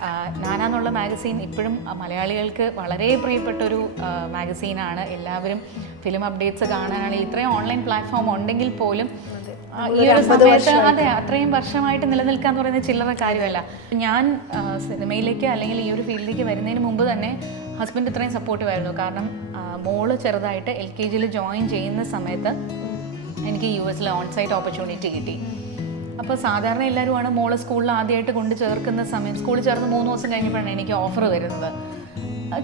ആ, നാന എന്നുള്ള മാഗസീൻ ഇപ്പോഴും മലയാളികൾക്ക് വളരെ പ്രിയപ്പെട്ട ഒരു മാഗസീനാണ്. എല്ലാവരും ഫിലിം അപ്ഡേറ്റ്സ് കാണാനാണെങ്കിൽ ഇത്രയും ഓൺലൈൻ പ്ലാറ്റ്ഫോം ഉണ്ടെങ്കിൽ പോലും ഈ ഒരു സമയത്ത് അതെ അത്രയും വർഷമായിട്ട് നിലനിൽക്കുക എന്ന് പറയുന്നത് ചില്ലറ കാര്യമല്ല. ഞാൻ സിനിമയിലേക്ക് അല്ലെങ്കിൽ ഈ ഒരു ഫീൽഡിലേക്ക് വരുന്നതിന് മുമ്പ് തന്നെ ഹസ്ബൻഡ് ഇത്രയും സപ്പോർട്ടീവായിരുന്നു കാരണം മോൾ ചെറുതായിട്ട് എൽ കെ ജിയിൽ ജോയിൻ ചെയ്യുന്ന സമയത്ത് എനിക്ക് യു എസിൽ ഓൺസൈറ്റ് ഓപ്പർച്യൂണിറ്റി കിട്ടി. അപ്പോൾ സാധാരണ എല്ലാവരുമാണ് മോളെ സ്കൂളിൽ ആദ്യമായിട്ട് കൊണ്ട് ചേർക്കുന്ന സമയം സ്കൂളിൽ ചേർന്ന് മൂന്ന് ദിവസം കഴിഞ്ഞപ്പോഴാണ് എനിക്ക് ഓഫർ വരുന്നത്.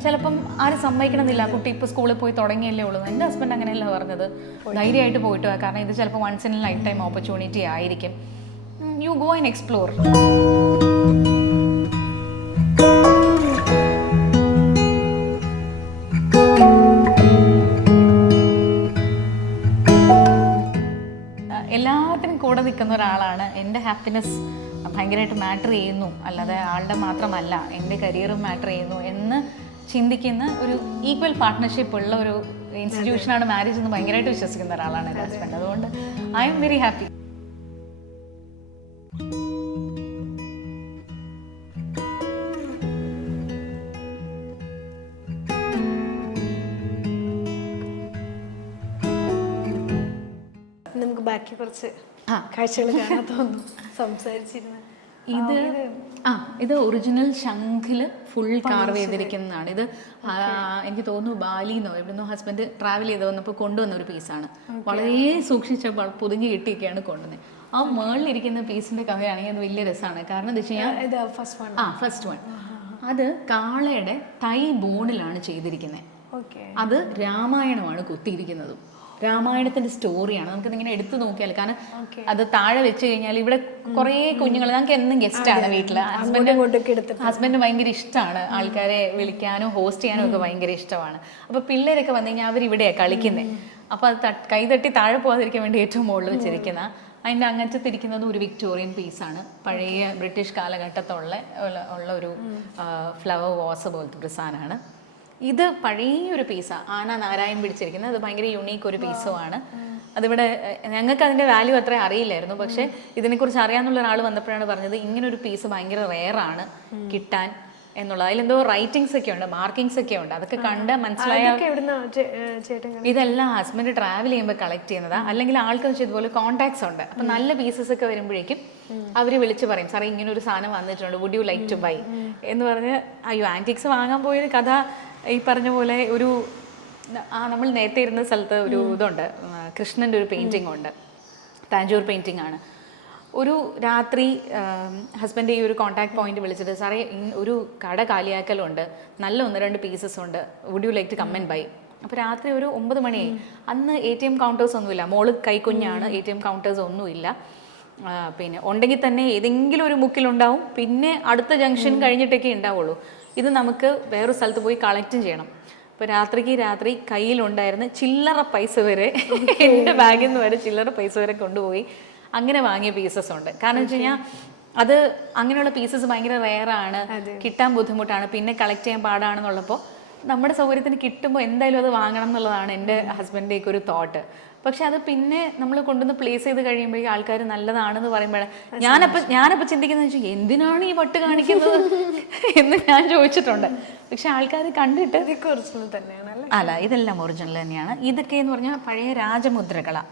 ചിലപ്പം ആരും സമ്മതിക്കണമെന്നില്ല. കുട്ടി ഇപ്പോൾ സ്കൂളിൽ പോയി തുടങ്ങിയല്ലേ ഉള്ളൂ. എന്റെ ഹസ്ബൻഡ് അങ്ങനെയല്ല പറഞ്ഞത്. ധൈര്യമായിട്ട് പോയിട്ട് വാ. കാരണം ഇത് ചിലപ്പോൾ once in life time opportunity ആയിരിക്കും. യു ഗോ ആൻഡ് എക്സ്പ്ലോർ എല്ലാത്തിനും കൂടെ നിൽക്കുന്ന ഒരാളാണ്. എന്റെ ഹാപ്പിനെസ് ഭയങ്കരമായിട്ട് മാറ്റർ ചെയ്യുന്നു. അല്ലാതെ ആളുടെ മാത്രമല്ല എന്റെ കരിയറും മാറ്റർ ചെയ്യുന്നു എന്ന് ചിന്തിക്കുന്ന ഒരു ഈക്വൽ പാർട്ട്ണർഷിപ്പ് ഉള്ള ഒരു ഇൻസ്റ്റിറ്റ്യൂഷനാണ് മാരേജ് എന്ന് ഭയങ്കരമായിട്ട് വിശ്വസിക്കുന്ന ഒരാളാണ് എന്റെ ഹസ്ബൻഡ് അതുകൊണ്ട് ഐ എം വെരി ഹാപ്പി നമുക്ക് ബാക്കി കുറച്ച് കാഴ്ചകൾ കാണാൻ തോന്നുന്നു. സംസാരിച്ചിരുന്നു. ഇത് ആ ഇത് ഒറിജിനൽ ശംഖിൽ ഫുൾ കാർവ് ചെയ്തിരിക്കുന്നതാണ്. ഇത് എനിക്ക് തോന്നുന്നു ബാലിന്നോ എവിടുന്നോ ഹസ്ബൻഡ് ട്രാവൽ ചെയ്ത് വന്നപ്പോൾ കൊണ്ടുവന്ന ഒരു പീസാണ് വളരെ സൂക്ഷിച്ച പൊതിഞ്ഞ് കിട്ടിയൊക്കെയാണ് കൊണ്ടുവന്നത് ആ മേളിലിരിക്കുന്ന പീസിന്റെ കഥയാണെങ്കിൽ അത് വലിയ രസമാണ്. കാരണം എന്താ വെച്ച് കഴിഞ്ഞാൽ ഫസ്റ്റ് വൺ ആ ഫസ്റ്റ് വൺ അത് കാളയുടെ തൈ ബോണിലാണ് ചെയ്തിരിക്കുന്നത് അത് രാമായണമാണ് കുത്തിയിരിക്കുന്നതും. രാമായണത്തിന്റെ സ്റ്റോറിയാണ് നമുക്ക് ഇങ്ങനെ എടുത്തു നോക്കിയാൽ കാരണം അത് താഴെ വെച്ച് കഴിഞ്ഞാൽ ഇവിടെ കുറേ കുഞ്ഞുങ്ങൾ ഞങ്ങൾക്ക് എന്നും ഗസ്റ്റ് ആണ് വീട്ടിൽ ഹസ്ബൻഡ് ഹസ്ബൻഡ് ഭയങ്കര ഇഷ്ടമാണ്. ആൾക്കാരെ വിളിക്കാനും ഹോസ്റ്റ് ചെയ്യാനും ഒക്കെ ഭയങ്കര ഇഷ്ടമാണ്. അപ്പൊ പിള്ളേരൊക്കെ വന്നു കഴിഞ്ഞാൽ അവർ ഇവിടെയാണ് കളിക്കുന്നത് അപ്പൊ അത് കൈതട്ടി താഴെ പോകാതിരിക്കാൻ വേണ്ടി ഏറ്റവും മുകളിൽ വെച്ചിരിക്കുന്ന. അതിന്റെ അങ്ങനത്തെ ഒരു വിക്ടോറിയൻ പീസ് ആണ്. പഴയ ബ്രിട്ടീഷ് കാലഘട്ടത്തുള്ള ഉള്ള ഒരു ഫ്ലവർ വാസ് പോലത്തെ ഒരു സാധനമാണ്. ഇത് പഴയൊരു പീസാണ് ആന നാരായൺ പിടിച്ചിരിക്കുന്നത്. അത് ഭയങ്കര യുണീക്ക് ഒരു പീസുമാണ് അതിവിടെ ഞങ്ങൾക്ക് അതിന്റെ വാല്യൂ അത്ര അറിയില്ലായിരുന്നു. പക്ഷേ ഇതിനെക്കുറിച്ച് അറിയാന്നുള്ള ഒരാൾ വന്നപ്പോഴാണ് പറഞ്ഞത് ഇങ്ങനെ ഒരു പീസ് ഭയങ്കര റെയറാണ് കിട്ടാൻ എന്നുള്ളത്. അതിലെന്തോ റൈറ്റിങ്സ് ഒക്കെ ഉണ്ട് മാർക്കിങ്സ് ഒക്കെ ഉണ്ട്. അതൊക്കെ കണ്ട് മനസ്സിലായ ഇതെല്ലാം ഹസ്ബൻഡ് ട്രാവൽ ചെയ്യുമ്പോൾ കളക്ട് ചെയ്യുന്നതാ. അല്ലെങ്കിൽ ആൾക്ക് വെച്ചാൽ ഇതുപോലെ കോൺടാക്ട്സ് ഉണ്ട്. അപ്പം നല്ല പീസസ് ഒക്കെ വരുമ്പോഴേക്കും അവർ വിളിച്ച് പറയും സാറേ ഇങ്ങനെ ഒരു സാധനം വന്നിട്ടുണ്ട്. Would you like to buy എന്ന് പറഞ്ഞ് അയ്യോ ആന്റിക്സ് വാങ്ങാൻ പോയൊരു കഥ ഈ പറഞ്ഞ പോലെ ഒരു ആ നമ്മൾ നേരത്തെ ഇരുന്ന സ്ഥലത്ത് ഒരു ഇതുണ്ട്. കൃഷ്ണന്റെ ഒരു പെയിന്റിംഗ് ഉണ്ട്. താഞ്ചൂർ പെയിന്റിംഗ് ആണ്. ഒരു രാത്രി ഹസ്ബൻഡ് ഈ ഒരു കോൺടാക്ട് പോയിന്റ് വിളിച്ചിട്ട് സാറേ ഒരു കട കാലിയാക്കലുണ്ട്. നല്ല ഒന്ന് രണ്ട് പീസസ് ഉണ്ട്. Would you like to come and buy അപ്പോൾ രാത്രി ഒരു ഒമ്പത് മണിയായി അന്ന് എ ടി എം കൗണ്ടേഴ്സ് ഒന്നുമില്ല. മോൾ കൈക്കുഞ്ഞാണ് എ ടി എം കൗണ്ടേഴ്സ് ഒന്നുമില്ല. പിന്നെ ഉണ്ടെങ്കിൽ തന്നെ ഏതെങ്കിലും ഒരു മുക്കിലുണ്ടാവും. പിന്നെ അടുത്ത ജംഗ്ഷൻ കഴിഞ്ഞിട്ടൊക്കെ ഉണ്ടാവുള്ളൂ. ഇത് നമുക്ക് വേറൊരു സ്ഥലത്ത് പോയി കളക്റ്റും ചെയ്യണം. അപ്പോൾ രാത്രിക്ക് രാത്രി കയ്യിലുണ്ടായിരുന്ന ചില്ലറ പൈസ വരെ എന്റെ ബാഗിൽ നിന്ന് വരെ ചില്ലറ പൈസ വരെ കൊണ്ടുപോയി അങ്ങനെ വാങ്ങിയ പീസസ് ഉണ്ട്. കാരണം വെച്ച് കഴിഞ്ഞാൽ അത് അങ്ങനെയുള്ള പീസസ് ഭയങ്കര റെയറാണ് കിട്ടാൻ ബുദ്ധിമുട്ടാണ് പിന്നെ കളക്ട് ചെയ്യാൻ പാടാണെന്നുള്ളപ്പോൾ നമ്മുടെ സൗകര്യത്തിന് കിട്ടുമ്പോൾ എന്തായാലും അത് വാങ്ങണം എന്നുള്ളതാണ് എന്റെ ഹസ്ബൻഡിന്റെയൊക്കെ ഒരു തോട്ട് പക്ഷെ അത് പിന്നെ നമ്മൾ കൊണ്ടുവന്ന് പ്ലേസ് ചെയ്ത് കഴിയുമ്പോഴേക്കും ആൾക്കാർ നല്ലതാണെന്ന് പറയുമ്പോഴേ. ഞാനപ്പോൾ ഞാനപ്പോൾ ചിന്തിക്കുന്നത് വെച്ചാൽ എന്തിനാണ് ഈ പട്ട് കാണിക്കുന്നത് എന്ന് ഞാൻ ചോദിച്ചിട്ടുണ്ട്. പക്ഷെ ആൾക്കാർ കണ്ടിട്ട് ഇതൊക്കെ ഒറിജിനൽ തന്നെയാണ് അല്ലേ ഇതെല്ലാം ഒറിജിനൽ തന്നെയാണ്. ഇതൊക്കെ എന്ന് പറഞ്ഞാൽ പഴയ രാജമുദ്രകളാണ്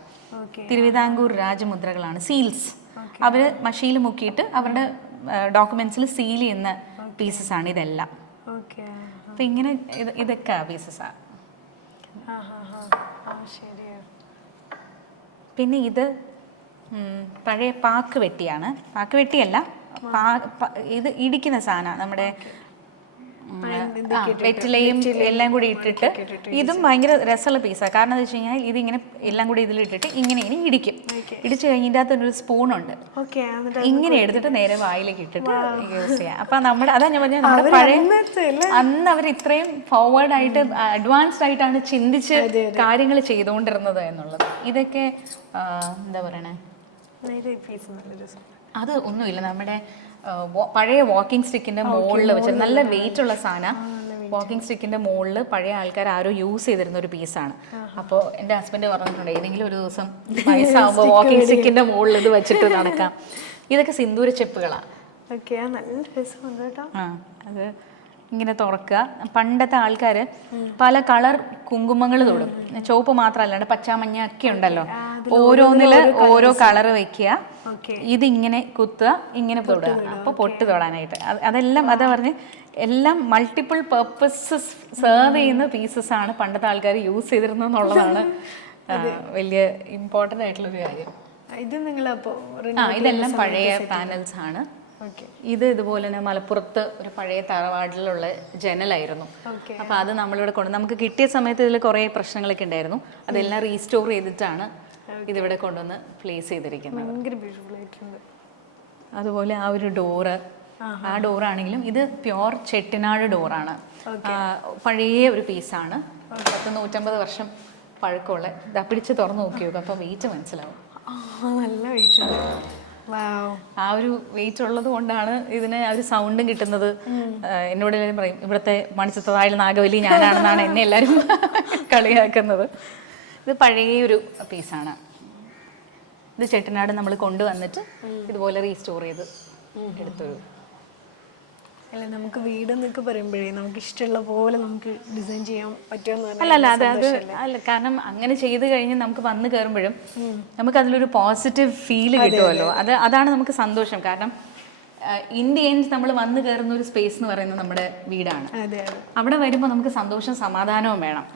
തിരുവിതാംകൂർ രാജമുദ്രകളാണ് സീൽസ് അവർ മഷിയിൽ മുക്കിയിട്ട് അവരുടെ ഡോക്യുമെന്റ്സിൽ സീൽ ചെയ്യുന്ന പീസസ് ആണ് ഇതെല്ലാം. അപ്പൊ ഇങ്ങനെ ഇതൊക്കെ പീസസ് ആ ശരിയാ. പിന്നെ ഇത് പഴയ പാക്ക് വെട്ടിയാണ്. പാക്ക് വെട്ടിയല്ല പാ ഇത് ഇടിക്കുന്ന സാധനമാണ് നമ്മുടെ വെറ്റിലയും എല്ലാം കൂടി ഇട്ടിട്ട് ഇതും ഭയങ്കര രസമുള്ള പീസാണ് കാരണം എന്താ വെച്ച് കഴിഞ്ഞാൽ ഇതിങ്ങനെ എല്ലാം കൂടി ഇതിലിട്ടിട്ട് ഇങ്ങനെ ഇനി ഇടിക്കും. ഇടിച്ചു കഴിഞ്ഞിട്ട് അകത്ത് ഒരു സ്പൂണുണ്ട് ഇങ്ങനെ എടുത്തിട്ട് നേരെ വായിലേക്ക് ഇട്ടിട്ട് യൂസ് ചെയ്യാം. അപ്പൊ നമ്മുടെ അതാ ഞാൻ പറഞ്ഞത് നമ്മുടെ പഴയ അന്ന് അവർ ഇത്രയും ഫോർവേഡ് ആയിട്ട് അഡ്വാൻസ്ഡ് ആയിട്ടാണ് ചിന്തിച്ച് കാര്യങ്ങൾ ചെയ്തുകൊണ്ടിരുന്നത് എന്നുള്ളത്. ഇതൊക്കെ എന്താ പറയണേ? അത് ഒന്നുമില്ല. നമ്മുടെ പഴയ വാക്കിംഗ് സ്റ്റിക്കിന്റെ മുകളിൽ വെച്ച് നല്ല വെയിറ്റ് ഉള്ള സാധനം. വാക്കിംഗ് സ്റ്റിക്കിന്റെ മുകളിൽ പഴയ ആൾക്കാർ ആരോ യൂസ് ചെയ്തിരുന്ന ഒരു പീസാണ് അപ്പോൾ എന്റെ ഹസ്ബൻഡ് പറഞ്ഞിട്ടുണ്ട് ഏതെങ്കിലും ഒരു ദിവസം വയസ്സാകുമ്പോൾ വാക്കിംഗ് സ്റ്റിക്കിന്റെ മുകളിൽ ഇത് വെച്ചിട്ട് നടക്കാം. ഇതൊക്കെ സിന്ദൂര ചെപ്പുകളാണ് അത് ഇങ്ങനെ തുറക്കുക. പണ്ടത്തെ ആൾക്കാർ പല കളർ കുങ്കുമങ്ങൾ തൊടും. ചുവപ്പ് മാത്രമല്ലാണ്ട് പച്ച മഞ്ഞ ഒക്കെ ഉണ്ടല്ലോ. ഓരോന്നിൽ ഓരോ കളർ വെക്കുക. ഇതിങ്ങനെ കുത്തുക ഇങ്ങനെ തൊടുക. അപ്പോൾ പൊട്ട് തൊടാനായിട്ട്. അതെല്ലാം അതാ പറഞ്ഞ് എല്ലാം മൾട്ടിപ്പിൾ പർപ്പസസ് സെർവ് ചെയ്യുന്ന പീസസ് ആണ് പണ്ടത്തെ ആൾക്കാർ യൂസ് ചെയ്തിരുന്നത് എന്നുള്ളതാണ് വലിയ ഇമ്പോർട്ടന്റ് ആയിട്ടുള്ള ഒരു കാര്യം. ഇത് നിങ്ങൾ അപ്പോൾ ആ ഇതെല്ലാം പഴയ പാനൽസ് ആണ്. ഓക്കെ. ഇത് ഇതുപോലെ തന്നെ മലപ്പുറത്ത് ഒരു പഴയ തറവാടിലുള്ള ജനലായിരുന്നു അപ്പൊ അപ്പോൾ അത് നമ്മളിവിടെ കൊണ്ട് നമുക്ക് കിട്ടിയ സമയത്ത് ഇതിൽ കുറേ പ്രശ്നങ്ങളൊക്കെ ഉണ്ടായിരുന്നു. അതെല്ലാം റീസ്റ്റോർ ചെയ്തിട്ടാണ് ഇതിവിടെ കൊണ്ടുവന്ന് പ്ലേസ് ചെയ്തിരിക്കുന്നത്. ഭയങ്കര ബ്യൂട്ടിഫുൾ ആയിട്ടുണ്ട്. അതുപോലെ ആ ഒരു ഡോറ് ആ ഡോറാണെങ്കിലും ഇത് പ്യോർ ചെട്ടിനാട് ഡോറാണ് പഴയ ഒരു പീസാണ് പത്ത് നൂറ്റമ്പത് വർഷം പഴക്കമുള്ള. ഇതാ പിടിച്ച് തുറന്നു നോക്കി നോക്കും അപ്പോൾ വെയിറ്റ് മനസ്സിലാവും. ആ നല്ല വെയിറ്റ് ഉണ്ട്. ആ ഒരു വെയിറ്റ് ഉള്ളത് കൊണ്ടാണ് ഇതിന് ആ ഒരു സൗണ്ടും കിട്ടുന്നത്. എന്നോട് എല്ലാവരും പറയും ഇവിടുത്തെ മണിച്ചത്തതായ നാഗവലി ഞാനാണെന്നാണ് എന്നെ എല്ലാവരും കളിയാക്കുന്നത്. ഇത് പഴയ ഒരു പീസാണ് ഇത് ചേട്ടനാട് നമ്മൾ കൊണ്ടുവന്നിട്ട് ഇതുപോലെ റീസ്റ്റോർ ചെയ്ത് എടുത്തൊരു. അല്ല നമുക്ക് വീട് എന്നൊക്കെ പറയുമ്പോഴേ നമുക്ക് ഇഷ്ടമുള്ള പോലെ നമുക്ക് ഡിസൈൻ ചെയ്യാൻ പറ്റുമെന്ന് അല്ല അല്ല അത് അത് അല്ല കാരണം അങ്ങനെ ചെയ്ത് കഴിഞ്ഞ് നമുക്ക് വന്നു കയറുമ്പോഴും നമുക്ക് അതിലൊരു പോസിറ്റീവ് ഫീൽ കിട്ടുമല്ലോ. അത്. അതാണ് നമുക്ക് സന്തോഷം. കാരണം ഇൻ ദി എൻഡ് നമ്മൾ വന്നു കയറുന്ന ഒരു സ്പേസ് എന്ന് പറയുന്നത് നമ്മുടെ വീടാണ്. അതെ അതെ. അവിടെ വരുമ്പോൾ നമുക്ക് സന്തോഷം സമാധാനവും വേണം.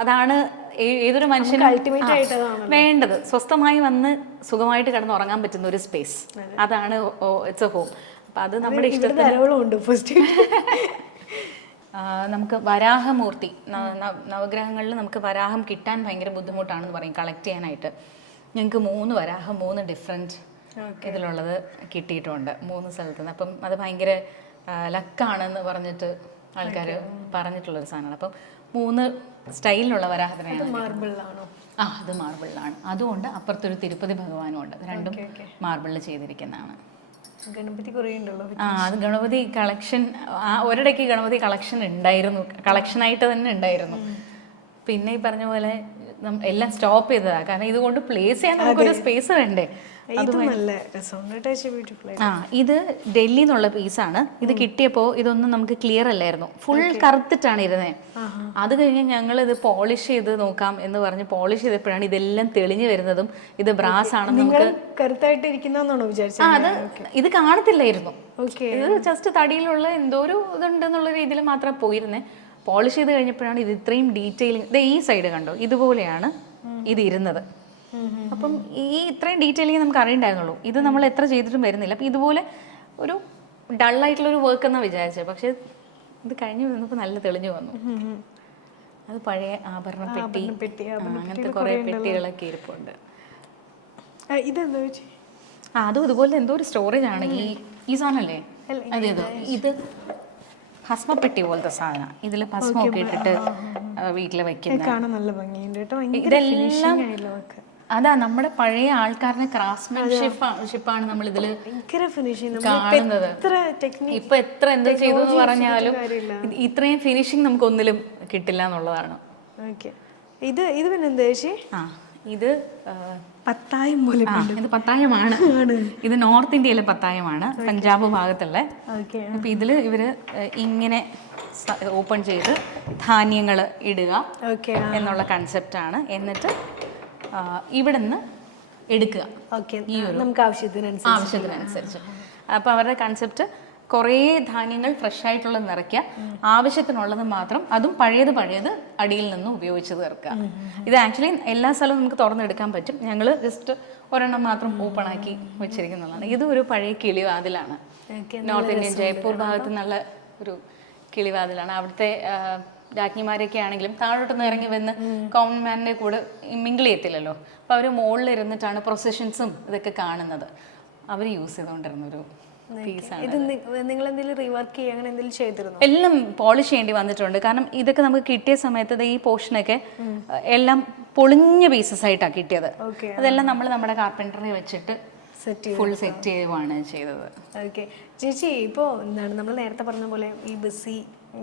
അതാണ് ഏതൊരു മനുഷ്യനും അൾട്ടിമേറ്റ് ആയിട്ട് വേണ്ടത്. സ്വസ്ഥമായി വന്ന് സുഖമായിട്ട് കിടന്ന് ഉറങ്ങാൻ പറ്റുന്ന ഒരു സ്പേസ് അതാണ് ഇറ്റ്സ് എ ഹോം അപ്പൊ അത് നമ്മുടെ ഇഷ്ടത്തിന് ഫസ്റ്റ് നമുക്ക് വരാഹമൂർത്തി നവഗ്രഹങ്ങളിൽ നമുക്ക് വരാഹം കിട്ടാൻ ഭയങ്കര ബുദ്ധിമുട്ടാണെന്ന് പറയും കളക്ട് ചെയ്യാനായിട്ട്. ഞങ്ങൾക്ക് മൂന്ന് വരാഹം മൂന്ന് ഡിഫറെന്റ് ഇതിലുള്ളത് കിട്ടിയിട്ടുണ്ട് മൂന്ന് സ്ഥലത്ത് നിന്ന് അപ്പം അത് ഭയങ്കര ലക്കാണെന്ന് പറഞ്ഞിട്ട് ആൾക്കാർ പറഞ്ഞിട്ടുള്ളൊരു സാധനമാണ്. അപ്പം മൂന്ന് സ്റ്റൈലിലുള്ള വരാഹത്തിനാണ് മാർബിളിലാണോ? ആ അത് മാർബിളിലാണ്. അതുകൊണ്ട് അപ്പുറത്തൊരു തിരുപ്പതി ഭഗവാനും ഉണ്ട്. രണ്ടും മാർബിളിൽ ചെയ്തിരിക്കുന്നതാണ്. ഗണപതി കുറേ ഉണ്ടല്ലോ ആ അത് ഗണപതി കളക്ഷൻ ആ ഒരിടയ്ക്ക് ഗണപതി കളക്ഷൻ ഉണ്ടായിരുന്നു. കളക്ഷനായിട്ട് തന്നെ ഉണ്ടായിരുന്നു. പിന്നെ ഈ പറഞ്ഞ പോലെ എല്ലാം സ്റ്റോപ്പ് ചെയ്തതാണ് കാരണം ഇതുകൊണ്ട് പ്ലേസ് ചെയ്യാൻ നമുക്കൊരു സ്പേസ് വേണ്ടേ? ഇത് നല്ല രസമുണ്ട് ആ ഇത് ഡൽഹി എന്നുള്ള പീസാണ്. ഇത് കിട്ടിയപ്പോൾ ഇതൊന്നും നമുക്ക് ക്ലിയർ അല്ലായിരുന്നു. ഫുൾ കറുത്തിട്ടാണ് ഇരുന്നത് അത് കഴിഞ്ഞ് ഞങ്ങൾ ഇത് പോളിഷ് ചെയ്ത് നോക്കാം എന്ന് പറഞ്ഞ് പോളിഷ് ചെയ്തപ്പോഴാണ് ഇതെല്ലാം തെളിഞ്ഞു വരുന്നതും ഇത് ബ്രാസ് ആണെന്ന് നമുക്ക് ആ അത് ഇത് കാണത്തില്ലായിരുന്നു. ഇത് ജസ്റ്റ് തടിയിലുള്ള എന്തോ ഒരു ഇതുണ്ടെന്നുള്ള രീതിയിൽ മാത്രം പോയിരുന്നേ. പോളിഷ് ചെയ്ത് കഴിഞ്ഞപ്പോഴാണ് ഇത് ഇത്രയും ഡീറ്റെയിലിംഗ് ഇത് ഈ സൈഡ് കണ്ടോ? ഇതുപോലെയാണ് ഇത് ഇരുന്നത്. അപ്പം ഈ ഇത്രയും ഡീറ്റെയിലിംഗ് നമുക്ക് അറിയണ്ടായിരുന്നുള്ളൂ. ഇത് നമ്മൾ എത്ര ചെയ്തിട്ടും വരുന്നില്ല. അപ്പം ഇതുപോലെ ഒരു ഡള്ളായിട്ടുള്ള ഒരു വർക്ക് എന്നാണ് വിചാരിച്ചത്. പക്ഷെ ഇത് കഴിഞ്ഞു വന്നപ്പോൾ നല്ല തെളിഞ്ഞു വന്നു. അത് പഴയ ആഭരണ പെട്ടി. അങ്ങനത്തെ കുറേ പെട്ടികളൊക്കെ ഇരിപ്പുണ്ട്. ഇതെന്താ ആ അതും ഇതുപോലെ എന്തോ ഒരു സ്റ്റോറേജ് ആണ്. ഈ ഈ സാധനല്ലേ? അതെ അതെ ഇത് ഭസ്മപ്പെട്ടി പോലത്തെ സാധനം. ഇതിൽ ഭസ്മമൊക്കെ ഇട്ടിട്ട് വീട്ടിൽ വെക്കുന്നത് ഇതെല്ലാം. അതാ നമ്മുടെ പഴയ ആൾക്കാരുടെ ക്രാഫ്റ്റ്മാൻഷിപ്പാണ് ഷിപ്പാണ് നമ്മൾ ഇതിൽ കാണുന്നത്. ഇപ്പൊ എത്ര എന്താ ചെയ്തു പറഞ്ഞാലും ഇത്രയും ഫിനിഷിങ് നമുക്ക് ഒന്നിലും കിട്ടില്ല എന്നുള്ളതാണ്. ഇത് ഇത് പിന്നെ എന്താ ചേച്ചി? ആ ഇത് പത്തായം പോലെ ഇത് പത്തായമാണ്. ഇത് നോർത്ത് ഇന്ത്യയിലെ പത്തായമാണ്. പഞ്ചാബ് ഭാഗത്തുള്ള. അപ്പൊ ഇതിൽ ഇവർ ഇങ്ങനെ ഓപ്പൺ ചെയ്ത് ധാന്യങ്ങൾ ഇടുക എന്നുള്ള ആണ്. എന്നിട്ട് ഇവിടുന്ന് എടുക്കുക. ഓക്കെ നമുക്ക് ആവശ്യത്തിനനുസരിച്ച്. ആവശ്യത്തിനനുസരിച്ച്. അപ്പോൾ അവരുടെ കൺസെപ്റ്റ് കുറേ ധാന്യങ്ങൾ ഫ്രഷ് ആയിട്ടുള്ളത് നിറയ്ക്കുക. ആവശ്യത്തിനുള്ളത് മാത്രം അതും പഴയത് പഴയത് അടിയിൽ നിന്ന് ഉപയോഗിച്ച് തീർക്കുക. ഇത് ആക്ച്വലി എല്ലാ സ്ഥലവും നമുക്ക് തുറന്നെടുക്കാൻ പറ്റും. ഞങ്ങൾ ജസ്റ്റ് ഒരെണ്ണം മാത്രം ഓപ്പൺ ആക്കി വെച്ചിരിക്കുന്നതാണ്. ഇത് ഒരു പഴയ കിളിവാതിലാണ്. നോർത്ത് ഇന്ത്യൻ ജയ്പൂർ ഭാഗത്ത് നിന്നുള്ള ഒരു കിളിവാതിലാണ്. അവിടുത്തെ രാജ്ഞിമാരൊക്കെ ആണെങ്കിലും താഴോട്ടൊന്ന് ഇറങ്ങി വന്ന് കോമൺ മാനിന്റെ കൂടെ മിങ്കിൾ ചെയ്യത്തില്ലല്ലോ. അപ്പോൾ അവർ മുകളിൽ ഇരുന്നിട്ടാണ് പ്രൊസഷൻസും ഇതൊക്കെ കാണുന്നത്. അവർ യൂസ് ചെയ്തുകൊണ്ടിരുന്ന ഒരു പീസാണ് ഇത് നിങ്ങൾ എന്തെങ്കിലും റീവർക്ക് ചെയ്യുക അങ്ങനെ എന്തെങ്കിലും ചെയ്തിരുന്നോ? എല്ലാം പോളിഷ് ചെയ്യേണ്ടി വന്നിട്ടുണ്ട്. കാരണം ഇതൊക്കെ നമുക്ക് കിട്ടിയ സമയത്ത് ഈ പോർഷനൊക്കെ എല്ലാം പൊളിഞ്ഞ പീസസ് ആയിട്ടാണ് കിട്ടിയത്. അതെല്ലാം നമ്മൾ നമ്മുടെ കാർപ്പന്ററിനെ വെച്ചിട്ട് ഫുൾ സെറ്റ് ചെയ്യുവാണ് ചെയ്തത്. ഓക്കെ ചേച്ചി ഇപ്പോൾ എന്താണ് നമ്മൾ നേരത്തെ പറഞ്ഞ പോലെ ഈ ബിസി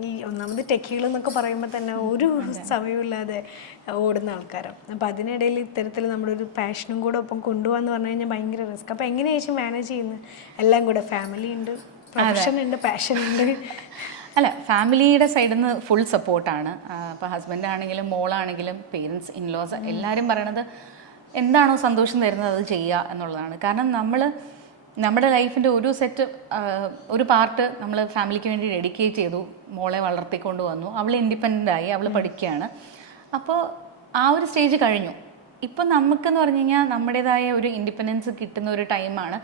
ഈ ഒന്നാമത് ടെക്കികൾ എന്നൊക്കെ പറയുമ്പോൾ തന്നെ ഒരു സമയമില്ലാതെ ഓടുന്ന ആൾക്കാരാണ്. അപ്പോൾ അതിനിടയിൽ ഇത്തരത്തിൽ നമ്മുടെ ഒരു പാഷനും കൂടെ ഒപ്പം കൊണ്ടുപോകാന്ന് പറഞ്ഞു കഴിഞ്ഞാൽ ഭയങ്കര റിസ്ക് അപ്പോൾ എങ്ങനെയാണ് ചേച്ചി മാനേജ് ചെയ്യുന്നത് എല്ലാം കൂടെ ഫാമിലി ഉണ്ട് പ്രൊഫഷൻ ഉണ്ട് പാഷൻ ഉണ്ട്. അല്ല ഫാമിലിയുടെ സൈഡിൽ നിന്ന് ഫുൾ സപ്പോർട്ടാണ് അപ്പോൾ ഹസ്ബൻഡ് ആണെങ്കിലും മോളാണെങ്കിലും പേരൻസ് ഇൻലോസ് എല്ലാവരും പറയണത് എന്താണോ സന്തോഷം തരുന്നത് അത് ചെയ്യുക എന്നുള്ളതാണ്. കാരണം നമ്മൾ നമ്മുടെ ലൈഫിന്റെ ഒരു സെറ്റ് ഒരു പാർട്ട് നമ്മൾ ഫാമിലിക്ക് വേണ്ടി ഡെഡിക്കേറ്റ് ചെയ്തു മോളെ വളർത്തിക്കൊണ്ട് വന്നു അവൾ ഇൻഡിപെൻഡന്റ് ആയി അവൾ പഠിക്കുകയാണ്. അപ്പോൾ ആ ഒരു സ്റ്റേജ് കഴിഞ്ഞു. ഇപ്പം നമുക്കെന്ന് പറഞ്ഞു കഴിഞ്ഞാൽ നമ്മുടേതായ ഒരു ഇൻഡിപെൻഡൻസ് കിട്ടുന്ന ഒരു ടൈമാണ്.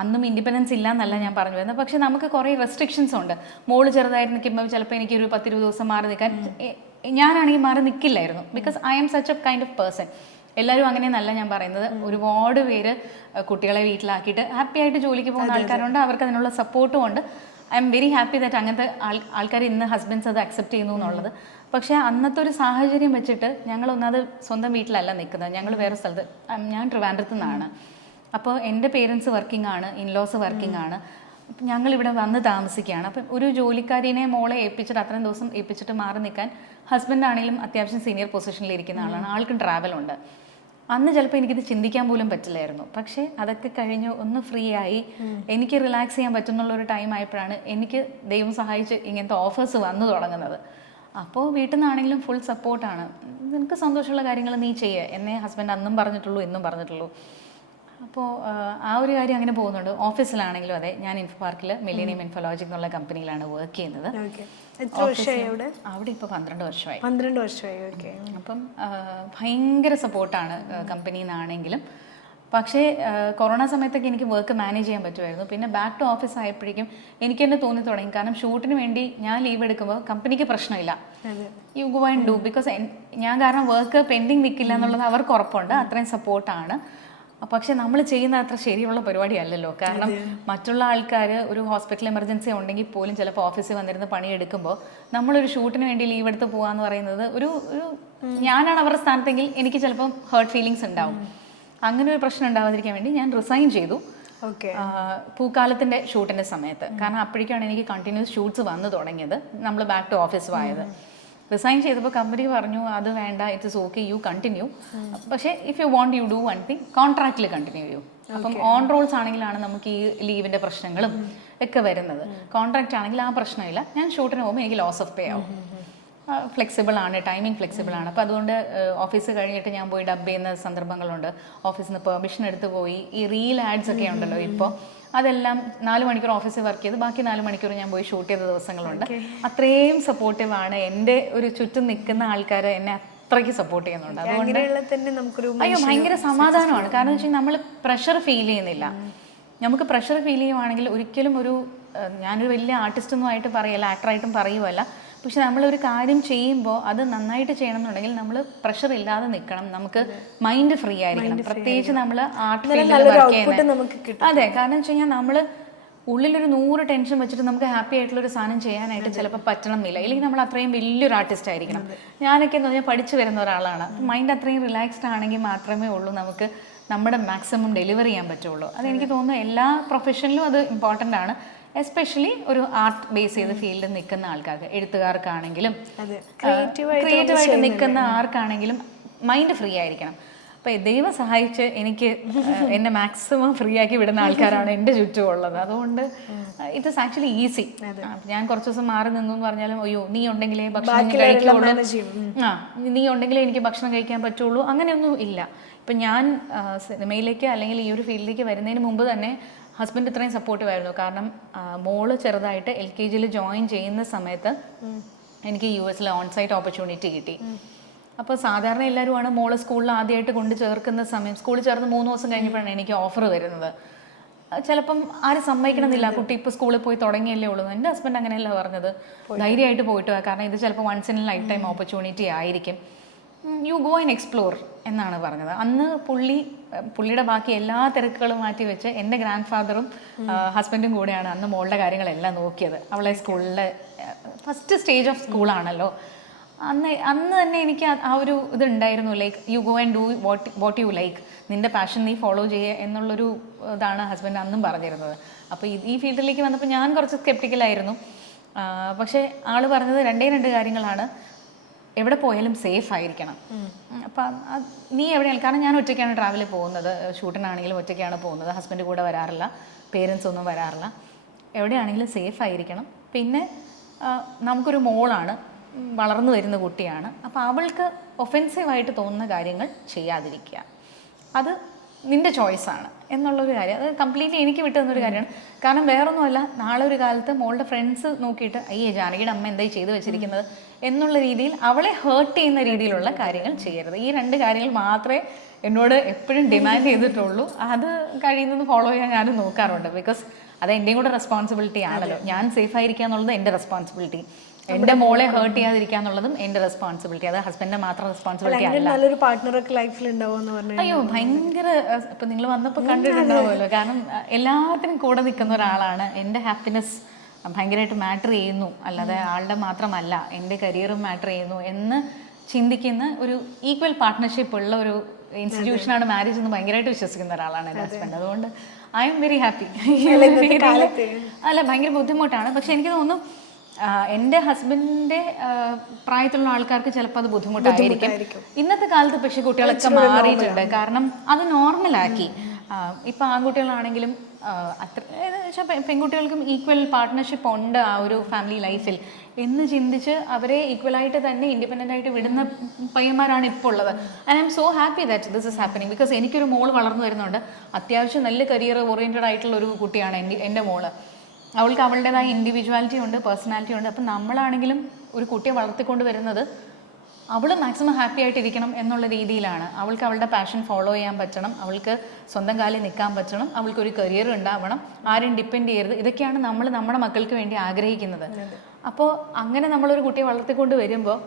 അന്നും ഇൻഡിപെൻഡൻസ് ഇല്ല എന്നല്ല ഞാൻ പറഞ്ഞു വരുന്നത്. പക്ഷേ നമുക്ക് കുറേ റെസ്ട്രിക്ഷൻസ് ഉണ്ട്. മോൾ ചെറുതായിട്ട് നിൽക്കുമ്പോൾ ചിലപ്പോൾ എനിക്ക് ഒരു പത്തിരുപത് ദിവസം മാറി നിൽക്കാൻ ഞാനാണെങ്കിൽ മാറി നിൽക്കില്ലായിരുന്നു because I'm such a kind of person. എല്ലാവരും അങ്ങനെയെന്നല്ല ഞാൻ പറയുന്നത്. ഒരുപാട് പേര് കുട്ടികളെ വീട്ടിലാക്കിയിട്ട് ഹാപ്പി ആയിട്ട് ജോലിക്ക് പോകുന്ന ആൾക്കാരുണ്ട്. അവർക്ക് അതിനുള്ള സപ്പോർട്ടും ഉണ്ട്. I'm very happy that അങ്ങനത്തെ ആൾ ആൾക്കാർ ഇന്ന് ഹസ്ബൻഡ്സ് അത് അക്സെപ്റ്റ് ചെയ്യുന്നു എന്നുള്ളത്. പക്ഷേ അന്നത്തെ ഒരു സാഹചര്യം വെച്ചിട്ട് ഞങ്ങൾ ഒന്നാമത് സ്വന്തം വീട്ടിലല്ല നിൽക്കുന്നത്. ഞങ്ങൾ വേറെ സ്ഥലത്ത് ഞാൻ ട്രിവാൻഡ്രത്ത് നിന്നാണ്. അപ്പോൾ എന്റെ പേരൻസ് വർക്കിംഗ് ആണ് ഇൻലോസ് വർക്കിംഗ് ആണ്. ഞങ്ങളിവിടെ ഞങ്ങൾ ഇവിടെ വന്ന് താമസിക്കുകയാണ്. അപ്പം ഒരു ജോലിക്കാരിനെ മോളെ ഏൽപ്പിച്ചിട്ട് അത്രയും ദിവസം ഏൽപ്പിച്ചിട്ട് മാറി നിൽക്കാൻ ഹസ്ബൻഡ് ആണെങ്കിലും അത്യാവശ്യം സീനിയർ പൊസിഷനിൽ ഇരിക്കുന്ന ആളാണ്. ആൾക്കും ട്രാവൽ ഉണ്ട്. അന്ന് ചിലപ്പോൾ എനിക്കിത് ചിന്തിക്കാൻ പോലും പറ്റില്ലായിരുന്നു. പക്ഷേ അതൊക്കെ കഴിഞ്ഞ് ഒന്ന് ഫ്രീ ആയി എനിക്ക് റിലാക്സ് ചെയ്യാൻ പറ്റുന്നുള്ള ഒരു ടൈം ആയപ്പോഴാണ് എനിക്ക് ദൈവം സഹായിച്ച് ഇങ്ങനത്തെ ഓഫേഴ്സ് വന്നു തുടങ്ങുന്നത്. അപ്പോൾ വീട്ടിൽ നിന്നാണെങ്കിലും ഫുൾ സപ്പോർട്ടാണ് നിനക്ക് സന്തോഷമുള്ള കാര്യങ്ങൾ നീ ചെയ്യുക എന്നെ ഹസ്ബൻഡ് അന്നും പറഞ്ഞിട്ടുള്ളൂ ഇന്നും പറഞ്ഞിട്ടുള്ളൂ. അപ്പോൾ ആ ഒരു കാര്യം അങ്ങനെ പോകുന്നുണ്ട്. ഓഫീസിലാണെങ്കിലും അതെ ഞാൻ ഇൻഫോ പാർക്കിൽ മില്ലേനിയം ഇൻഫോളോജി എന്നുള്ള കമ്പനിയിലാണ് വർക്ക് ചെയ്യുന്നത്. അവിടെ? ഇപ്പോൾ പന്ത്രണ്ട് വർഷമായി. പന്ത്രണ്ട് വർഷമായി ഓക്കെ. അപ്പം ഭയങ്കര സപ്പോർട്ടാണ് കമ്പനിയിൽ നിന്നാണെങ്കിലും പക്ഷേ കൊറോണ സമയത്തൊക്കെ എനിക്ക് വർക്ക് മാനേജ് ചെയ്യാൻ പറ്റുമായിരുന്നു. പിന്നെ ബാക്ക് ടു ഓഫീസ് ആയപ്പോഴേക്കും എനിക്ക് തന്നെ തോന്നി തുടങ്ങി. കാരണം ഷൂട്ടിന് വേണ്ടി ഞാൻ ലീവ് എടുക്കുമ്പോൾ കമ്പനിക്ക് പ്രശ്നമില്ല. You go and do because ഞാൻ കാരണം വർക്ക് പെൻഡിങ് നിൽക്കില്ല എന്നുള്ളത് അവർക്ക് ഉറപ്പുണ്ട്. അത്രയും സപ്പോർട്ടാണ് പക്ഷെ നമ്മൾ ചെയ്യുന്ന അത്ര ശരിയുള്ള പരിപാടിയല്ലല്ലോ. കാരണം മറ്റുള്ള ആൾക്കാർ ഒരു ഹോസ്പിറ്റൽ എമർജൻസി ഉണ്ടെങ്കിൽ പോലും ചിലപ്പോൾ ഓഫീസിൽ വന്നിരുന്ന് പണിയെടുക്കുമ്പോൾ നമ്മളൊരു ഷൂട്ടിന് വേണ്ടി ലീവ് എടുത്ത് പോകാന്ന് പറയുന്നത് ഒരു ഒരു ഞാനാണ് അവരുടെ സ്ഥാനത്തെങ്കിൽ എനിക്ക് ചിലപ്പം ഹേർട്ട് ഫീലിങ്സ് ഉണ്ടാവും. അങ്ങനെ ഒരു പ്രശ്നം ഉണ്ടാവാതിരിക്കാൻ വേണ്ടി ഞാൻ റിസൈൻ ചെയ്തു. ഓക്കെ. പൂക്കാലത്തിന്റെ ഷൂട്ടിന്റെ സമയത്ത്. കാരണം അപ്പോഴേക്കാണ് എനിക്ക് കണ്ടിന്യൂസ് ഷൂട്ട്സ് വന്നു തുടങ്ങിയത്. നമ്മൾ ബാക്ക് ടു ഓഫീസ് ആയത് റിസൈൻ ചെയ്തപ്പോൾ കമ്പനി പറഞ്ഞു അത് വേണ്ട ഇറ്റ്സ് ഓക്കെ യു കണ്ടിന്യൂ പക്ഷേ if you won't you do one thing കോൺട്രാക്റ്റിൽ continue ചെയ്യൂ. അപ്പം ഓൺ റോൾസ് ആണെങ്കിലാണ് നമുക്ക് ഈ ലീവിന്റെ പ്രശ്നങ്ങളും ഒക്കെ വരുന്നത്. കോൺട്രാക്റ്റ് ആണെങ്കിൽ ആ പ്രശ്നമില്ല. ഞാൻ ഷൂട്ടിന് പോകുമ്പോൾ എനിക്ക് ലോസ് ഓഫ് പേ ആവും. ഫ്ലെക്സിബിൾ ആണ് ടൈമിംഗ് ഫ്ലെക്സിബിൾ ആണ്. അപ്പോൾ അതുകൊണ്ട് ഓഫീസ് കഴിഞ്ഞിട്ട് ഞാൻ പോയി ഡബ് ചെയ്യുന്ന സന്ദർഭങ്ങളുണ്ട്. ഓഫീസിൽ നിന്ന് പെർമിഷൻ എടുത്ത് പോയി ഈ റീൽ ആഡ്സ് ഒക്കെ ഉണ്ടല്ലോ ഇപ്പോൾ അതെല്ലാം നാല് മണിക്കൂർ ഓഫീസിൽ വർക്ക് ചെയ്ത് ബാക്കി നാല് മണിക്കൂർ ഞാൻ പോയി ഷൂട്ട് ചെയ്ത ദിവസങ്ങളുണ്ട്. അത്രയും സപ്പോർട്ടീവ് ആണ്. എന്റെ ഒരു ചുറ്റും നിൽക്കുന്ന ആൾക്കാർ എന്നെ അത്രയ്ക്ക് സപ്പോർട്ട് ചെയ്യുന്നുണ്ട്. അതുകൊണ്ട് അയ്യോ ഭയങ്കര സമാധാനമാണ്. കാരണം വെച്ചാൽ നമ്മൾ പ്രഷർ ഫീൽ ചെയ്യുന്നില്ല. നമുക്ക് പ്രഷർ ഫീൽ ചെയ്യുവാണെങ്കിൽ ഒരിക്കലും ഒരു ഞാനൊരു വലിയ ആർട്ടിസ്റ്റൊന്നും ആയിട്ട് പറയല്ല ആക്ടറായിട്ടും പറയുമല്ല പക്ഷെ ഒരു കാര്യം ചെയ്യുമ്പോൾ അത് നന്നായിട്ട് ചെയ്യണം എന്നുണ്ടെങ്കിൽ നമ്മൾ പ്രഷർ ഇല്ലാതെ നിൽക്കണം. നമുക്ക് മൈൻഡ് ഫ്രീ ആയിരിക്കണം. പ്രത്യേകിച്ച് നമ്മൾ ആർട്ട് ഫീൽഡിൽ വർക്ക് അതെ കാരണം വെച്ച് കഴിഞ്ഞാൽ നമ്മൾ ഉള്ളിലൊരു നൂറ് ടെൻഷൻ വെച്ചിട്ട് നമുക്ക് ഹാപ്പി ആയിട്ടുള്ള ഒരു സാധനം ചെയ്യാനായിട്ട് ചിലപ്പോൾ പറ്റണം എന്നില്ല ഇല്ലെങ്കിൽ നമ്മൾ അത്രയും വലിയൊരു ആർട്ടിസ്റ്റ് ആയിരിക്കണം. ഞാനൊക്കെ എന്ന് പറഞ്ഞാൽ പഠിച്ചു വരുന്ന ഒരാളാണ്. മൈൻഡ് അത്രയും റിലാക്സ്ഡ് ആണെങ്കിൽ മാത്രമേ ഉള്ളൂ നമുക്ക് നമ്മുടെ മാക്സിമം ഡെലിവർ ചെയ്യാൻ പറ്റുള്ളൂ. അതെനിക്ക് തോന്നുന്നു എല്ലാ പ്രൊഫഷനിലും അത് ഇമ്പോർട്ടന്റ് ആണ്. എസ്പെഷ്യലി ഒരു ആർട്ട് ബേസ് ചെയ്ത് ഫീൽഡിൽ നിൽക്കുന്ന ആൾക്കാർക്ക് എഴുത്തുകാർക്കാണെങ്കിലും അതെ. ക്രിയേറ്റീവ് ആയിട്ട് ക്രിയേറ്റീവായിട്ട് നിൽക്കുന്ന ആർക്കാണെങ്കിലും മൈൻഡ് ഫ്രീ ആയിരിക്കണം. അപ്പം ദൈവം സഹായിച്ച് എനിക്ക് എന്നെ മാക്സിമം ഫ്രീ ആക്കി വിടുന്ന ആൾക്കാരാണ് എന്റെ ചുറ്റുമുള്ളത്. അതുകൊണ്ട് ഇറ്റ് ഇസ് ആക്ച്വലി ഈസി ഞാൻ കുറച്ച് ദിവസം മാറി നിന്നു എന്ന് പറഞ്ഞാലും അയ്യോ നീ ഉണ്ടെങ്കിലേ ഭക്ഷണം കഴിക്കുള്ളൂ. ആ നീ ഉണ്ടെങ്കിലേ എനിക്ക് ഭക്ഷണം കഴിക്കാൻ പറ്റുള്ളൂ. അങ്ങനെയൊന്നും ഇല്ല. ഇപ്പം ഞാൻ സിനിമയിലേക്ക് അല്ലെങ്കിൽ ഈ ഒരു ഫീൽഡിലേക്ക് വരുന്നതിന് മുമ്പ് തന്നെ ഹസ്ബൻഡ് ഇത്രയും സപ്പോർട്ടീവ് ആയിരുന്നു. കാരണം മോൾ ചെറുതായിട്ട് എൽ കെ ജിയിൽ ജോയിൻ ചെയ്യുന്ന സമയത്ത് എനിക്ക് യു എസിൽ ഓൺ സൈറ്റ് ഓപ്പർച്യൂണിറ്റി കിട്ടി അപ്പോൾ സാധാരണ എല്ലാവരുമാണ് മോൾ സ്കൂളിൽ ആദ്യമായിട്ട് കൊണ്ട് ചേർക്കുന്ന സമയം സ്കൂളിൽ ചേർന്ന് മൂന്ന് ദിവസം കഴിഞ്ഞപ്പോഴാണ് എനിക്ക് ഓഫർ വരുന്നത്. ചിലപ്പം ആരും സമ്മതിക്കണമെന്നില്ല. കുട്ടി ഇപ്പോൾ സ്കൂളിൽ പോയി തുടങ്ങിയല്ലേ ഉള്ളൂ. എന്റെ ഹസ്ബൻഡ് അങ്ങനെയല്ല പറഞ്ഞത്. ധൈര്യമായിട്ട് പോയിട്ട് കാരണം ഇത് ചിലപ്പോൾ once in life time opportunity ആയിരിക്കും. യു ഗോ ആൻഡ് എക്സ്പ്ലോർ എന്നാണ് പറഞ്ഞത്. അന്ന് പുള്ളി പുള്ളിയുടെ ബാക്കി എല്ലാ തിരക്കുകളും മാറ്റി വെച്ച് എന്റെ ഗ്രാൻഡ് ഫാദറും ഹസ്ബൻഡും കൂടെയാണ് അന്ന് മോളുടെ കാര്യങ്ങളെല്ലാം നോക്കിയത്. അവളെ സ്കൂളിലെ ഫസ്റ്റ് സ്റ്റേജ് ഓഫ് സ്കൂളാണല്ലോ അന്ന് അന്ന് തന്നെ എനിക്ക് ആ- ഒരു ഇതുണ്ടായിരുന്നു like you go and do what what you like നിന്റെ പാഷൻ നീ ഫോളോ ചെയ്യുക എന്നുള്ളൊരു ഇതാണ് ഹസ്ബൻഡ് അന്നും പറഞ്ഞിരുന്നത്. അപ്പോൾ ഈ ഫീൽഡിലേക്ക് വന്നപ്പോൾ ഞാൻ കുറച്ച് സ്കെപ്റ്റിക്കലായിരുന്നു പക്ഷേ ആൾ പറഞ്ഞത് രണ്ടേ രണ്ട് കാര്യങ്ങളാണ്. എവിടെ പോയാലും സേഫ് ആയിരിക്കണം. അപ്പം നീ എവിടെയാണ് കാരണം ഞാൻ ഒറ്റയ്ക്കാണ് ട്രാവൽ പോകുന്നത്. ഷൂട്ടിനാണെങ്കിലും ഒറ്റയ്ക്കാണ് പോകുന്നത്. ഹസ്ബൻഡ് കൂടെ വരാറില്ല. പേരൻസ് ഒന്നും വരാറില്ല. എവിടെയാണെങ്കിലും സേഫ് ആയിരിക്കണം. പിന്നെ നമുക്കൊരു മോളാണ്. വളർന്നു വരുന്ന കുട്ടിയാണ്. അപ്പോൾ അവൾക്ക് ഒഫെൻസീവായിട്ട് തോന്നുന്ന കാര്യങ്ങൾ ചെയ്യാതിരിക്കുക. അത് നിന്റെ ചോയ്സാണ് എന്നുള്ളൊരു കാര്യം. അത് കംപ്ലീറ്റ്ലി എനിക്ക് വിട്ടു തന്നൊരു കാര്യമാണ്. കാരണം വേറൊന്നുമല്ല നാളെ ഒരു കാലത്ത് മോളുടെ ഫ്രണ്ട്സ് നോക്കിയിട്ട് അയ്യേ ജാനകിയുടെ അമ്മ എന്തായി ചെയ്തു വെച്ചിരിക്കുന്നത്? എന്നുള്ള രീതിയിൽ അവളെ ഹേർട്ട് ചെയ്യുന്ന രീതിയിലുള്ള കാര്യങ്ങൾ ചെയ്യരുത്. ഈ രണ്ട് കാര്യങ്ങൾ മാത്രമേ എന്നോട് എപ്പോഴും ഡിമാൻഡ് ചെയ്തിട്ടുള്ളൂ. അത് കഴിയുന്നത് ഫോളോ ചെയ്യാൻ ഞാനും നോക്കാറുണ്ട്. ബിക്കോസ് അത് എന്റെയും കൂടെ റെസ്പോൺസിബിലിറ്റി ആണല്ലോ. ഞാൻ സേഫ് ആയിരിക്കുക എന്നുള്ളത് എന്റെ റെസ്പോൺസിബിലിറ്റി എന്റെ മോളെ ഹേർട്ട് ചെയ്യാതിരിക്കുക എന്നുള്ളതും എന്റെ റെസ്പോൺസിബിലിറ്റി അത് ഹസ്ബൻഡിന്റെ മാത്രം റെസ്പോൺസിബിലിറ്റി അല്ല. നല്ലൊരു പാർട്ട്ണറൊക്കെ ലൈഫിൽ ഉണ്ടാവുമെന്ന് പറഞ്ഞു അയ്യോ ഭയങ്കര ഇപ്പൊ നിങ്ങൾ വന്നപ്പോൾ കണ്ടിട്ടുണ്ടാവുമല്ലോ. കാരണം എല്ലാത്തിനും കൂടെ നിൽക്കുന്ന ഒരാളാണ്. എന്റെ ഹാപ്പിനെസ് ഭയങ്കരമായിട്ട് മാറ്റർ ചെയ്യുന്നു. അല്ലാതെ ആളുടെ മാത്രമല്ല എന്റെ കരിയറും മാറ്റർ ചെയ്യുന്നു എന്ന് ചിന്തിക്കുന്ന ഒരു ഈക്വൽ പാർട്ട്ണർഷിപ്പ് ഉള്ള ഒരു ഇൻസ്റ്റിറ്റ്യൂഷനാണ് മാരേജ് എന്ന് ഭയങ്കരമായിട്ട് വിശ്വസിക്കുന്ന ഒരാളാണ് എന്റെ ഹസ്ബൻഡ് അതുകൊണ്ട് ഐ എം വെരി ഹാപ്പി അല്ല ഭയങ്കര ബുദ്ധിമുട്ടാണ്. പക്ഷെ എനിക്ക് തോന്നുന്നു എന്റെ ഹസ്ബൻഡിന്റെ പ്രായത്തിലുള്ള ആൾക്കാർക്ക് ചിലപ്പോൾ അത് ബുദ്ധിമുട്ടായിരിക്കും. ഇന്നത്തെ കാലത്ത് പക്ഷേ കുട്ടികളൊക്കെ മാറിയിട്ടുണ്ട്. കാരണം അത് നോർമലാക്കി ഇപ്പം ആൺകുട്ടികളാണെങ്കിലും അത്ര വെച്ചാൽ പെൺകുട്ടികൾക്കും ഈക്വൽ പാർട്ട്ണർഷിപ്പ് ഉണ്ട് ആ ഒരു ഫാമിലി ലൈഫിൽ എന്ന് ചിന്തിച്ച് അവരെ ഈക്വലായിട്ട് തന്നെ ഇൻഡിപെൻഡന്റ് ആയിട്ട് വിടുന്ന പയ്യന്മാരാണ് ഇപ്പോൾ ഉള്ളത്. And I am so happy that this is happening because എനിക്കൊരു മോൾ വളർന്നു വരുന്നുണ്ട്. അത്യാവശ്യം നല്ല കരിയർ ഓറിയന്റഡ് ആയിട്ടുള്ള ഒരു കുട്ടിയാണ് എന്റെ എന്റെ മോൾ. അവൾക്ക് അവളുടേതായ ഇൻഡിവിജ്വാലിറ്റി ഉണ്ട് പേഴ്സണാലിറ്റി ഉണ്ട്. അപ്പം നമ്മളാണെങ്കിലും ഒരു കുട്ടിയെ വളർത്തിക്കൊണ്ട് വരുന്നത് അവൾ മാക്സിമം ഹാപ്പി ആയിട്ടിരിക്കണം എന്നുള്ള രീതിയിലാണ്. അവൾക്ക് അവളുടെ പാഷൻ ഫോളോ ചെയ്യാൻ പറ്റണം. അവൾക്ക് സ്വന്തം കാലിൽ നിൽക്കാൻ പറ്റണം. അവൾക്ക് ഒരു കരിയർ ഉണ്ടാവണം. ആരും ഡിപ്പെൻഡ് ചെയ്യരുത്. ഇതൊക്കെയാണ് നമ്മൾ നമ്മുടെ മക്കൾക്ക് വേണ്ടി ആഗ്രഹിക്കുന്നത്. അപ്പോൾ അങ്ങനെ നമ്മളൊരു കുട്ടിയെ വളർത്തിക്കൊണ്ട് വരുമ്പോൾ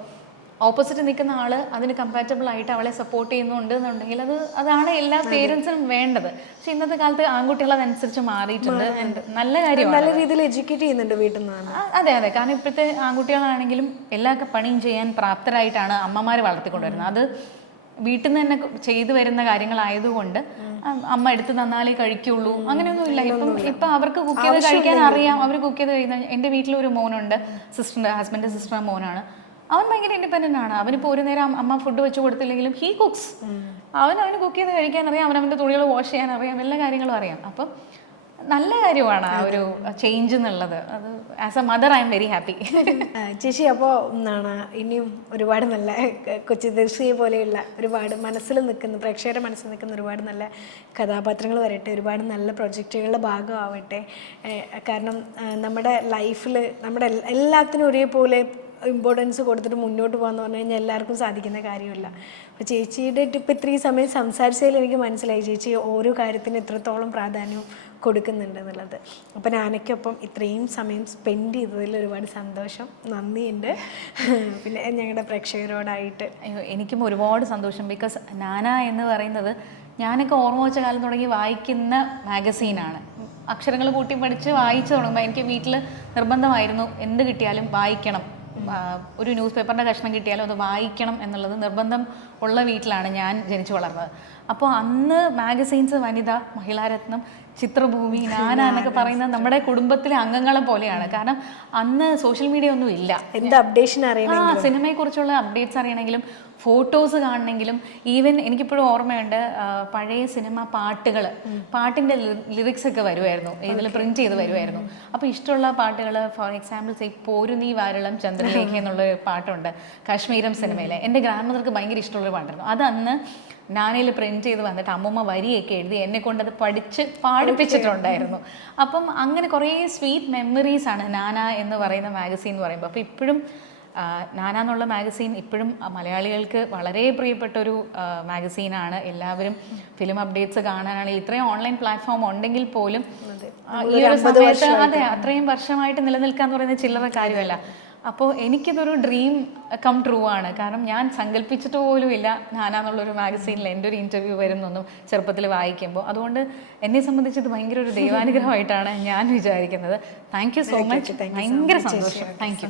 ഓപ്പോസിറ്റ് നിൽക്കുന്ന ആൾ അതിന് കമ്പാറ്റബിൾ ആയിട്ട് അവളെ സപ്പോർട്ട് ചെയ്യുന്നുണ്ട് എന്നുണ്ടെങ്കിൽ അത് അതാണ് എല്ലാ പേരൻസിനും വേണ്ടത്. പക്ഷെ ഇന്നത്തെ കാലത്ത് ആൺകുട്ടികൾ അതനുസരിച്ച് മാറിയിട്ടുണ്ട്. നല്ല കാര്യമാണ് നല്ല രീതിയിൽ എഡ്യൂക്കേറ്റ് ചെയ്യുന്നുണ്ട് വീട്ടിൽ നിന്ന് അതെ അതെ. കാരണം ഇപ്പോഴത്തെ ആൺകുട്ടികളാണെങ്കിലും എല്ലാ പണിയും ചെയ്യാൻ പ്രാപ്തരായിട്ടാണ് അമ്മമാർ വളർത്തിക്കൊണ്ടുവരുന്നത്. അത് വീട്ടിൽ നിന്ന് തന്നെ ചെയ്തു വരുന്ന കാര്യങ്ങളായതുകൊണ്ട് അമ്മ എടുത്ത് തന്നാലേ കഴിക്കുള്ളൂ. അങ്ങനെയൊന്നും ഇല്ല. ഇപ്പം ഇപ്പൊ അവർക്ക് കുക്ക് ചെയ്ത് കഴിക്കാൻ അറിയാം. അവർ കുക്ക് ചെയ്ത് കഴിയുന്ന എന്റെ വീട്ടിലൊരു മോനുണ്ട്. സിസ്റ്ററിന്റെ ഹസ്ബൻഡ് സിസ്റ്ററിന്റെ മോനാണ്. അവൻ ഭയങ്കര ഇൻഡിപെൻഡന്റ് ആണ്. അവനിപ്പോൾ ഒരു നേരം അമ്മ ഫുഡ് വെച്ച് കൊടുത്തില്ലെങ്കിലും ഹീ കുക്സ് അവൻ അവന് കുക്ക് ചെയ്ത് കഴിക്കാൻ അറിയാം. അവൻ അവന്റെ തുണികൾ വാഷ് ചെയ്യാൻ അറിയാം. എല്ലാ കാര്യങ്ങളും അറിയാം. അപ്പം നല്ല കാര്യമാണ് ആ ഒരു ചേഞ്ച് എന്നുള്ളത്. അത് as a mother I'm very happy ചേച്ചി അപ്പോൾ എന്താണ്? ഇനിയും ഒരുപാട് നല്ല കൊച്ചി ദർശിയെ പോലെയുള്ള ഒരുപാട് മനസ്സിൽ നിൽക്കുന്ന പ്രേക്ഷകരുടെ മനസ്സിൽ നിൽക്കുന്ന ഒരുപാട് നല്ല കഥാപാത്രങ്ങൾ വരട്ടെ. ഒരുപാട് നല്ല പ്രൊജക്റ്റുകളുടെ ഭാഗമാവട്ടെ. കാരണം നമ്മുടെ ലൈഫിൽ നമ്മുടെ എല്ലാത്തിനും ഒരേപോലെ ഇമ്പോർട്ടൻസ് കൊടുത്തിട്ട് മുന്നോട്ട് പോകാന്ന് പറഞ്ഞു കഴിഞ്ഞാൽ എല്ലാവർക്കും സാധിക്കുന്ന കാര്യമല്ല. അപ്പോൾ ചേച്ചിയുടെ ഇപ്പം ഇത്രയും സമയം സംസാരിച്ചതിൽ എനിക്ക് മനസ്സിലായി. ചേച്ചി ഓരോ കാര്യത്തിന് എത്രത്തോളം പ്രാധാന്യം കൊടുക്കുന്നുണ്ട് എന്നുള്ളത്. അപ്പം ഞാനൊക്കൊപ്പം ഇത്രയും സമയം സ്പെൻഡ് ചെയ്തതിൽ ഒരുപാട് സന്തോഷം. നന്ദിയുണ്ട് പിന്നെ ഞങ്ങളുടെ പ്രേക്ഷകരോടായിട്ട്. എനിക്കും ഒരുപാട് സന്തോഷം. ബിക്കോസ് നാന എന്ന് പറയുന്നത് ഞാനൊക്കെ ഓർമ്മ വെച്ച കാലം തുടങ്ങി വായിക്കുന്ന മാഗസീനാണ് അക്ഷരങ്ങൾ കൂട്ടി പഠിച്ച് വായിച്ചു തുടങ്ങുമ്പോൾ എനിക്ക് വീട്ടിൽ നിർബന്ധമായിരുന്നു എന്ത് കിട്ടിയാലും വായിക്കണം. ഒരു ന്യൂസ് പേപ്പറിന്റെ കഷ്ണം കിട്ടിയാലും അത് വായിക്കണം എന്നുള്ളത് നിർബന്ധം ഉള്ള വീട്ടിലാണ് ഞാൻ ജനിച്ചു വളർന്നത്. അപ്പോൾ അന്ന് മാഗസീൻസ് വനിത മഹിളാരത്നം ചിത്രഭൂമി നാന എന്നൊക്കെ പറയുന്നത് നമ്മുടെ കുടുംബത്തിലെ അംഗങ്ങളെ പോലെയാണ്. കാരണം അന്ന് സോഷ്യൽ മീഡിയ ഒന്നും ഇല്ല. എന്ത് അപ്ഡേഷൻ അറിയണം ആ സിനിമയെ കുറിച്ചുള്ള അപ്ഡേറ്റ്സ് അറിയണമെങ്കിലും ഫോട്ടോസ് കാണണമെങ്കിലും ഈവൻ എനിക്കിപ്പോഴും ഓർമ്മയുണ്ട് പഴയ സിനിമ പാട്ടുകൾ പാട്ടിന്റെ ലിറിക്സ് ഒക്കെ വരുമായിരുന്നു ഇതിൽ പ്രിന്റ് ചെയ്ത് വരുമായിരുന്നു അപ്പോൾ ഇഷ്ടമുള്ള പാട്ടുകൾ ഫോർ എക്സാമ്പിൾ പോരു നീ വാരളം ചന്ദ്രലേഖ എന്നുള്ള പാട്ടുണ്ട് കാശ്മീരം സിനിമയിലെ. എന്റെ ഗ്രാൻഡ് മദർക്ക് ഭയങ്കര ഇഷ്ടമുള്ള പാട്ടായിരുന്നു. അത് അന്ന് നാനയിൽ പ്രിന്റ് ചെയ്ത് വന്നിട്ട് അമ്മൂമ്മ വരിയൊക്കെ എഴുതി എന്നെ കൊണ്ട് അത് പഠിച്ച് പാടിപ്പിച്ചിട്ടുണ്ടായിരുന്നു. അപ്പം അങ്ങനെ കുറേ സ്വീറ്റ് മെമ്മറീസ് ആണ് നാന എന്ന് പറയുന്ന മാഗസീൻ എന്ന് പറയുമ്പോൾ അപ്പോൾ ഇപ്പോഴും നാന എന്നുള്ള മാഗസീൻ ഇപ്പോഴും മലയാളികൾക്ക് വളരെ പ്രിയപ്പെട്ട ഒരു മാഗസീനാണ് എല്ലാവരും ഫിലിം അപ്ഡേറ്റ്സ് കാണാനാണെങ്കിൽ ഇത്രയും ഓൺലൈൻ പ്ലാറ്റ്ഫോം ഉണ്ടെങ്കിൽ പോലും ഈ ഒരു സമയത്ത് അതെ അത്രയും വർഷമായിട്ട് നിലനിൽക്കാന്ന് പറയുന്ന ചില്ലറ കാര്യമല്ല. അപ്പോൾ എനിക്കിതൊരു ഡ്രീം കം ട്രൂ ആണ്. കാരണം ഞാൻ സങ്കല്പിച്ചിട്ട് പോലും ഇല്ല ഞാനാന്നുള്ളൊരു മാഗസീനിൽ എന്റെ ഒരു ഇന്റർവ്യൂ വരുന്നൊന്നും ചെറുപ്പത്തിൽ വായിക്കുമ്പോൾ അതുകൊണ്ട് എന്നെ സംബന്ധിച്ച് ഇത് ഭയങ്കര ഒരു ദൈവാനുഗ്രഹമായിട്ടാണ് ഞാൻ വിചാരിക്കുന്നത്. താങ്ക് യു സോ മച്ച് ഭയങ്കര സന്തോഷം. Thank you